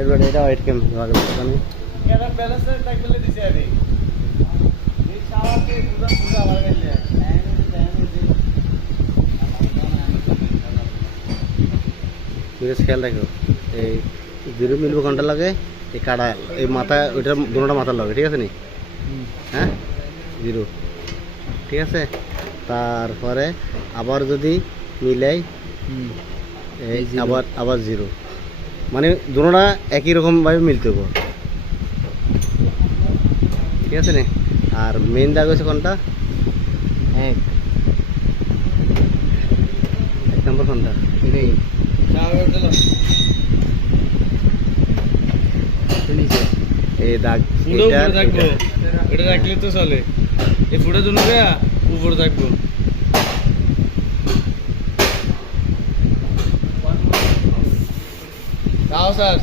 এবারে এটা হোয়াইট ক্যাম লাগে মানে এটা ব্যালেন্সের টাইপেলে দিছে আরে এই শাওয়ারতে পুরো পুরো আবার গেছে বিশেষ খেয়াল রাখো এই জিরো মিলবো ঘন্টা লাগে এই কাটা এই মাথা ওইটা দুটোটা মাথার লাগে ঠিক আছে নি হ্যাঁ জিরো ঠিক আছে তারপরে আবার যদি মিলাই এই আবার আবার জিরো মানে দুটোটা একই রকমভাবে মিলতে হবে ঠিক আছে নি আর মেইন দাগ হচ্ছে কোনটা এক নম্বর কোনটা এই শাওয়ার দিল এই দাগ পুরো উপরে থাকবো এটা রাখলে তো চলে এই ফুটা দুটোকে উপরে থাকবো দাও স্যার